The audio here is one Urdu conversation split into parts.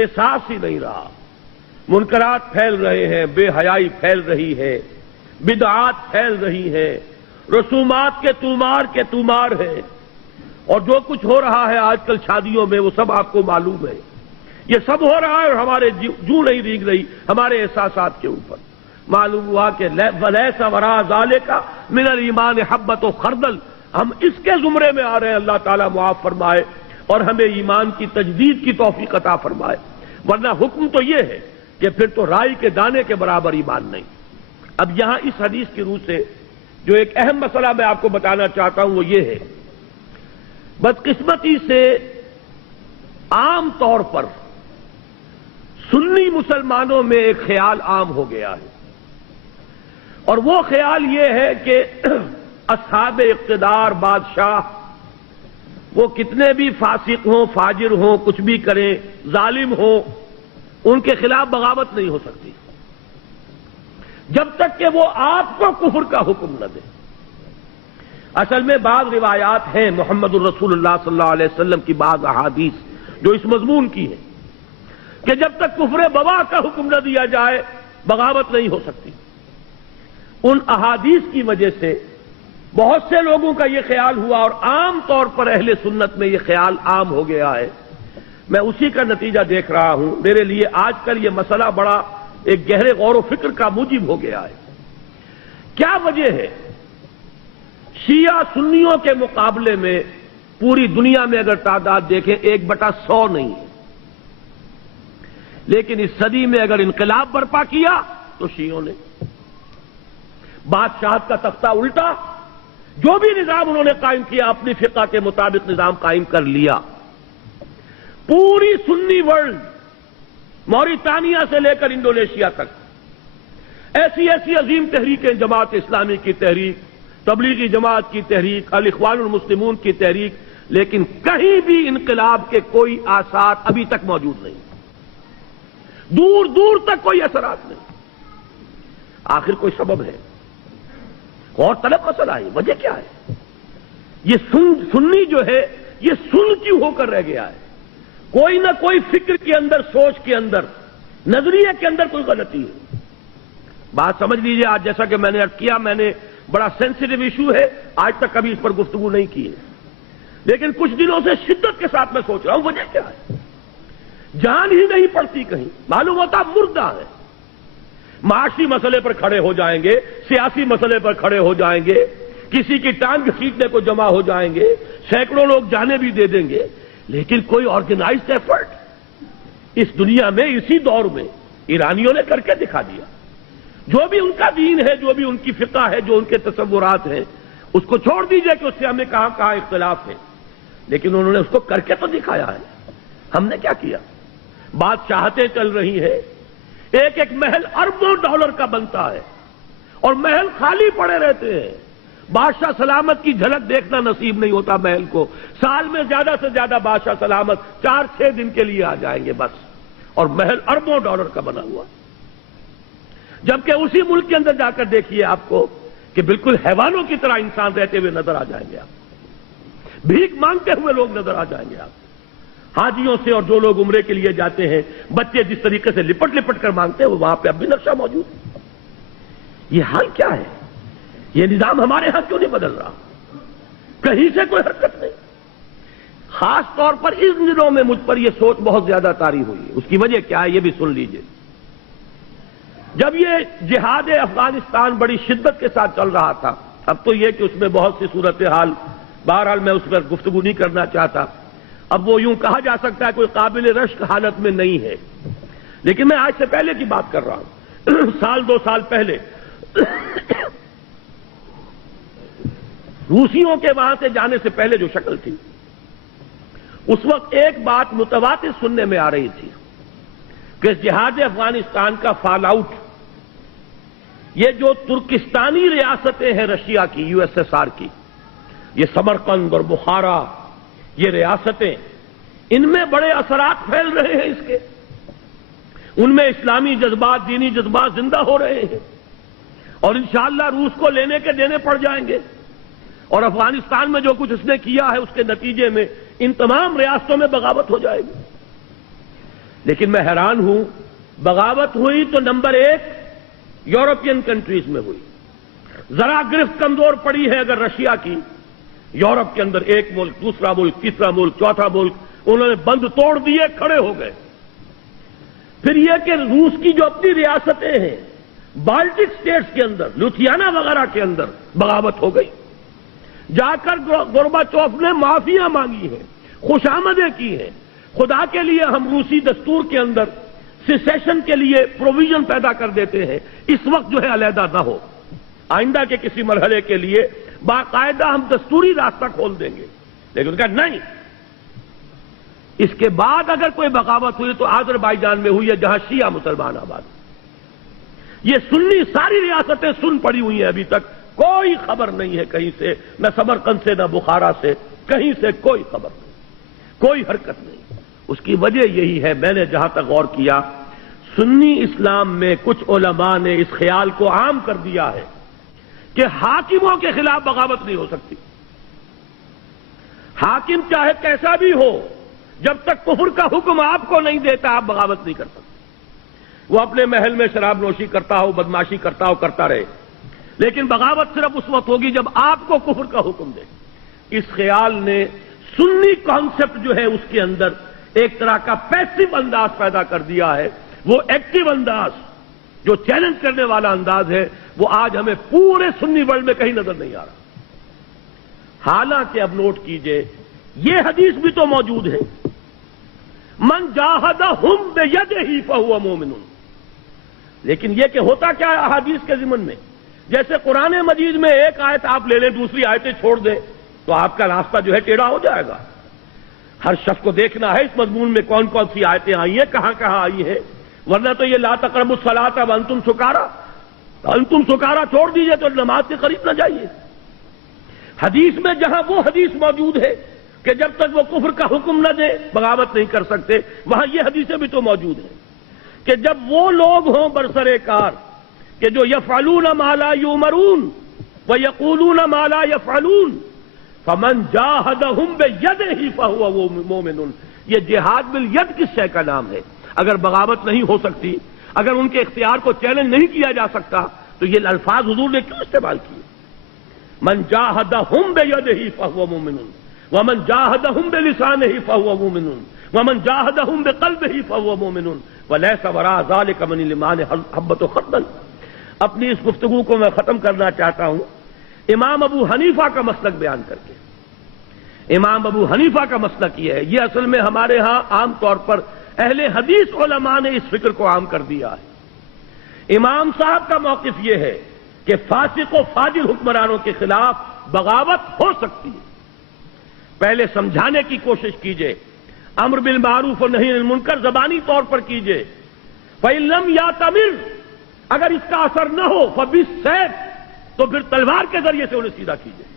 احساس ہی نہیں رہا. منکرات پھیل رہے ہیں، بے حیائی پھیل رہی ہے، بدعات پھیل رہی ہیں، رسومات کے تومار ہے، اور جو کچھ ہو رہا ہے آج کل شادیوں میں وہ سب آپ کو معلوم ہے. یہ سب ہو رہا ہے اور ہمارے جو نہیں ریگ رہی ہمارے احساسات کے اوپر. معلوم ہوا کہ وَلَيْسَ وَرَاءَ ذَلِكَ مِنَ الْإِيمَانِ حَبَّةُ خَرْدَلٍ. ہم اس کے زمرے میں آ رہے ہیں. اللہ تعالیٰ معاف فرمائے اور ہمیں ایمان کی تجدید کی توفیق عطا فرمائے. ورنہ حکم تو یہ ہے کہ پھر تو رائی کے دانے کے برابر ایمان نہیں. اب یہاں اس حدیث کی روح سے جو ایک اہم مسئلہ میں آپ کو بتانا چاہتا ہوں وہ یہ ہے، بدقسمتی سے عام طور پر سنی مسلمانوں میں ایک خیال عام ہو گیا ہے، اور وہ خیال یہ ہے کہ اصحاب اقتدار بادشاہ وہ کتنے بھی فاسق ہوں، فاجر ہوں، کچھ بھی کریں، ظالم ہوں، ان کے خلاف بغاوت نہیں ہو سکتی جب تک کہ وہ آپ کو کفر کا حکم نہ دے. اصل میں بعض روایات ہیں محمد الرسول اللہ صلی اللہ علیہ وسلم کی، بعض احادیث جو اس مضمون کی ہیں کہ جب تک کفر بواح کا حکم نہ دیا جائے بغاوت نہیں ہو سکتی. ان احادیث کی وجہ سے بہت سے لوگوں کا یہ خیال ہوا، اور عام طور پر اہل سنت میں یہ خیال عام ہو گیا ہے. میں اسی کا نتیجہ دیکھ رہا ہوں. میرے لیے آج کل یہ مسئلہ بڑا ایک گہرے غور و فکر کا موجب ہو گیا ہے. کیا وجہ ہے؟ شیعہ سنیوں کے مقابلے میں پوری دنیا میں اگر تعداد دیکھیں 1/100 نہیں ہے، لیکن اس صدی میں اگر انقلاب برپا کیا تو شیعوں نے بادشاہت کا تختہ الٹا، جو بھی نظام انہوں نے قائم کیا اپنی فقہ کے مطابق نظام قائم کر لیا. پوری سنی ورلڈ، موریتانیہ سے لے کر انڈونیشیا تک ایسی ایسی عظیم تحریکیں، جماعت اسلامی کی تحریک، تبلیغی جماعت کی تحریک، الاخوان المسلمون کی تحریک، لیکن کہیں بھی انقلاب کے کوئی آثار ابھی تک موجود نہیں، دور دور تک کوئی اثرات نہیں. آخر کوئی سبب ہے؟ اور طلب مسئلہ ہے. وجہ کیا ہے؟ یہ سنی جو ہے یہ سن کیوں ہو کر رہ گیا ہے؟ کوئی نہ کوئی فکر کے اندر، سوچ کے اندر، نظریے کے اندر کوئی غلطی ہے. بات سمجھ لیجئے. آج جیسا کہ میں نے عرض کیا، میں نے بڑا سینسیٹیو ایشو ہے، آج تک کبھی اس پر گفتگو نہیں کی ہے، لیکن کچھ دنوں سے شدت کے ساتھ میں سوچ رہا ہوں وجہ کیا ہے. جان ہی نہیں پڑتی، کہیں معلوم ہوتا مردہ ہے. معاشی مسئلے پر کھڑے ہو جائیں گے، سیاسی مسئلے پر کھڑے ہو جائیں گے، کسی کی ٹانگ کھینچنے کو جمع ہو جائیں گے، سینکڑوں لوگ جانے بھی دے دیں گے، لیکن کوئی آرگنائزڈ ایفرٹ اس دنیا میں اسی دور میں ایرانیوں نے کر کے دکھا دیا. جو بھی ان کا دین ہے، جو بھی ان کی فقہ ہے، جو ان کے تصورات ہیں، اس کو چھوڑ دیجئے کہ اس سے ہمیں کہاں کہاں اختلاف ہے، لیکن انہوں نے اس کو کر کے تو دکھایا ہے. ہم نے کیا کیا؟ بادشاہتیں چل رہی ہیں، ایک ایک محل اربوں ڈالر کا بنتا ہے اور محل خالی پڑے رہتے ہیں. بادشاہ سلامت کی جھلک دیکھنا نصیب نہیں ہوتا محل کو. سال میں زیادہ سے زیادہ بادشاہ سلامت 4-6 دن کے لیے آ جائیں گے بس، اور محل اربوں ڈالر کا بنا ہوا. جبکہ اسی ملک کے اندر جا کر دیکھیے آپ کو کہ بالکل حیوانوں کی طرح انسان رہتے ہوئے نظر آ جائیں گے. آپ بھیک مانگتے ہوئے لوگ نظر آ جائیں گے. آپ حاجیوں سے، اور جو لوگ عمرے کے لیے جاتے ہیں، بچے جس طریقے سے لپٹ لپٹ کر مانگتے ہیں، وہاں پہ اب بھی نقشہ موجود ہے. یہ حال کیا ہے؟ یہ نظام ہمارے ہاں کیوں نہیں بدل رہا؟ کہیں سے کوئی حرکت نہیں. خاص طور پر اس دنوں میں مجھ پر یہ سوچ بہت زیادہ طاری ہوئی ہے. اس کی وجہ کیا ہے یہ بھی سن لیجئے. جب یہ جہاد افغانستان بڑی شدت کے ساتھ چل رہا تھا، اب تو یہ کہ اس میں بہت سی صورتحال، بہرحال میں اس پر گفتگو نہیں کرنا چاہتا. اب وہ یوں کہا جا سکتا ہے کوئی قابل رشک حالت میں نہیں ہے، لیکن میں آج سے پہلے کی بات کر رہا ہوں. 1-2 سال پہلے روسیوں کے وہاں سے جانے سے پہلے جو شکل تھی، اس وقت ایک بات متواتر سننے میں آ رہی تھی کہ جہاد افغانستان کا فال آؤٹ، یہ جو ترکستانی ریاستیں ہیں رشیا کی، USSR کی، یہ سمرقند اور بخارا، یہ ریاستیں، ان میں بڑے اثرات پھیل رہے ہیں اس کے. ان میں اسلامی جذبات، دینی جذبات زندہ ہو رہے ہیں، اور انشاءاللہ روس کو لینے کے دینے پڑ جائیں گے. اور افغانستان میں جو کچھ اس نے کیا ہے اس کے نتیجے میں ان تمام ریاستوں میں بغاوت ہو جائے گی. لیکن میں حیران ہوں، بغاوت ہوئی تو نمبر 1 یورپین کنٹریز میں ہوئی، ذرا گرفت کمزور پڑی ہے اگر رشیا کی، یورپ کے اندر ایک ملک، دوسرا ملک، تیسرا ملک، چوتھا ملک، انہوں نے بند توڑ دیے، کھڑے ہو گئے۔ پھر یہ کہ روس کی جو اپنی ریاستیں ہیں، بالٹک سٹیٹس کے اندر، لوتھیانا وغیرہ کے اندر بغاوت ہو گئی، جا کر گورباچوف نے معافیاں مانگی ہیں، خوشامدیں کی ہیں، خدا کے لیے ہم روسی دستور کے اندر سیسیشن کے لیے پروویژن پیدا کر دیتے ہیں، اس وقت جو ہے علیحدہ نہ ہو، آئندہ کے کسی مرحلے کے لیے باقاعدہ ہم دستوری راستہ کھول دیں گے، لیکن کہا نہیں۔ اس کے بعد اگر کوئی بغاوت ہوئی تو آذربائیجان میں ہوئی ہے، جہاں شیعہ مسلمان آباد، یہ سنی ساری ریاستیں سن پڑی ہوئی ہیں، ابھی تک کوئی خبر نہیں ہے کہیں سے، نہ سمرقند سے، نہ بخارا سے، کہیں سے کوئی خبر نہیں، کوئی حرکت نہیں۔ اس کی وجہ یہی ہے، میں نے جہاں تک غور کیا، سنی اسلام میں کچھ علماء نے اس خیال کو عام کر دیا ہے کہ حاکموں کے خلاف بغاوت نہیں ہو سکتی، حاکم چاہے کیسا بھی ہو، جب تک کفر کا حکم آپ کو نہیں دیتا آپ بغاوت نہیں کر سکتے۔ وہ اپنے محل میں شراب نوشی کرتا ہو، بدماشی کرتا ہو، کرتا رہے، لیکن بغاوت صرف اس وقت ہوگی جب آپ کو کفر کا حکم دے۔ اس خیال نے سنی کانسیپٹ جو ہے اس کے اندر ایک طرح کا پیسو انداز پیدا کر دیا ہے، وہ ایکٹیو انداز جو چیلنج کرنے والا انداز ہے وہ آج ہمیں پورے سنی ورلڈ میں کہیں نظر نہیں آ رہا۔ حالانکہ اب نوٹ کیجئے، یہ حدیث بھی تو موجود ہے، من جاہدہم بیدہ فہو مومن، لیکن یہ کہ ہوتا کیا ہے احادیث کے ضمن میں، جیسے قرآن مجید میں ایک آیت آپ لے لیں، دوسری آیتیں چھوڑ دیں تو آپ کا راستہ جو ہے ٹیڑھا ہو جائے گا۔ ہر شخص کو دیکھنا ہے اس مضمون میں کون کون سی آیتیں آئی ہیں، کہاں کہاں آئی ہیں، ورنہ تو یہ لا تقربوا الصلاۃ وانتم سکارا، انتم سکارا چھوڑ دیجئے تو نماز کے قریب نہ جائیے۔ حدیث میں جہاں وہ حدیث موجود ہے کہ جب تک وہ کفر کا حکم نہ دے بغاوت نہیں کر سکتے، وہاں یہ حدیثیں بھی تو موجود ہیں کہ جب وہ لوگ ہوں برسر کار کہ جو یفعلون ما لا یؤمرون ویقولون ما لا یفعلون فمن جاہدہم بیدہ فہو مومن، یہ جہاد بالید کس شے کا نام ہے؟ اگر بغاوت نہیں ہو سکتی، اگر ان کے اختیار کو چیلنج نہیں کیا جا سکتا تو یہ الفاظ حضور نے کیوں استعمال کیے؟ من جاہدہم بیدہ فہو مومن ومن جاہدہم بلسانہ فہو مومن ومن جاہدہم بقلبہ فہو مومن ولیس وراء ذلک من الایمان حبۃ خردل۔ اپنی اس گفتگو کو میں ختم کرنا چاہتا ہوں امام ابو حنیفہ کا مسلک بیان کر کے۔ امام ابو حنیفہ کا مسلک یہ ہے، یہ اصل میں ہمارے ہاں عام طور پر اہل حدیث علماء نے اس فکر کو عام کر دیا ہے۔ امام صاحب کا موقف یہ ہے کہ فاسق و فاجر حکمرانوں کے خلاف بغاوت ہو سکتی ہے، پہلے سمجھانے کی کوشش کیجئے، امر بالمعروف و نہی عن المنکر زبانی طور پر کیجئے، فَإِن لَمْ يَأْتَمِرْ، اگر اس کا اثر نہ ہو فَبِالسَّيْفِ، تو پھر تلوار کے ذریعے سے انہیں سیدھا کیجئے۔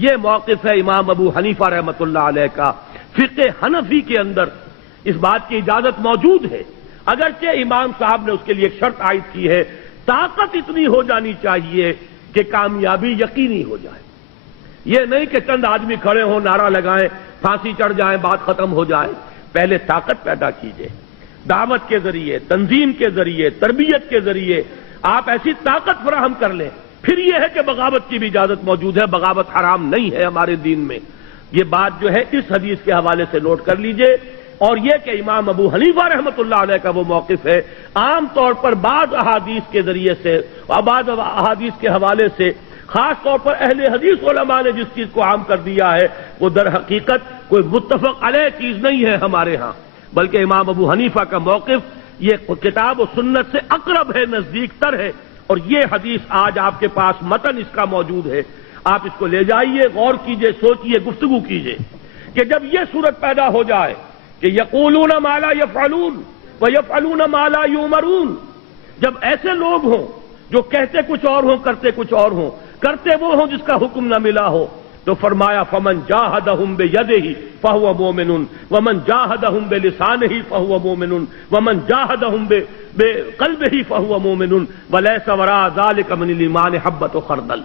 یہ موقف ہے امام ابو حنیفہ رحمۃ اللہ علیہ کا۔ فقہ حنفی کے اندر اس بات کی اجازت موجود ہے، اگرچہ امام صاحب نے اس کے لیے ایک شرط عائد کی ہے، طاقت اتنی ہو جانی چاہیے کہ کامیابی یقینی ہو جائے، یہ نہیں کہ چند آدمی کھڑے ہوں، نعرہ لگائیں، پھانسی چڑھ جائیں، بات ختم ہو جائے۔ پہلے طاقت پیدا کیجئے، دعوت کے ذریعے، تنظیم کے ذریعے، تربیت کے ذریعے آپ ایسی طاقت فراہم کر لیں، پھر یہ ہے کہ بغاوت کی بھی اجازت موجود ہے، بغاوت حرام نہیں ہے ہمارے دین میں۔ یہ بات جو ہے اس حدیث کے حوالے سے نوٹ کر لیجئے، اور یہ کہ امام ابو حنیفہ رحمۃ اللہ علیہ کا وہ موقف ہے، عام طور پر بعض احادیث کے ذریعے سے اور بعض احادیث کے حوالے سے خاص طور پر اہل حدیث علماء نے جس چیز کو عام کر دیا ہے وہ در حقیقت کوئی متفق علیہ چیز نہیں ہے ہمارے ہاں، بلکہ امام ابو حنیفہ کا موقف یہ کتاب و سنت سے اقرب ہے، نزدیک تر ہے، اور یہ حدیث آج آپ کے پاس متن اس کا موجود ہے، آپ اس کو لے جائیے، غور کیجئے، سوچئے، گفتگو کیجئے کہ جب یہ صورت پیدا ہو جائے کہ یقولون ما لا یفعلون ویفعلون ما لا یؤمرون، جب ایسے لوگ ہوں جو کہتے کچھ اور ہوں، کرتے کچھ اور ہوں، کرتے وہ ہوں جس کا حکم نہ ملا ہو، تو فرمایا فمن جاہدہم بیدہ فہو مومن ومن جاہدہم بلسانہ فہو مومن ومن جاہدہم بقلبہ فہو مومن ولیس وراء ذلک من الایمان حبۃ خردل۔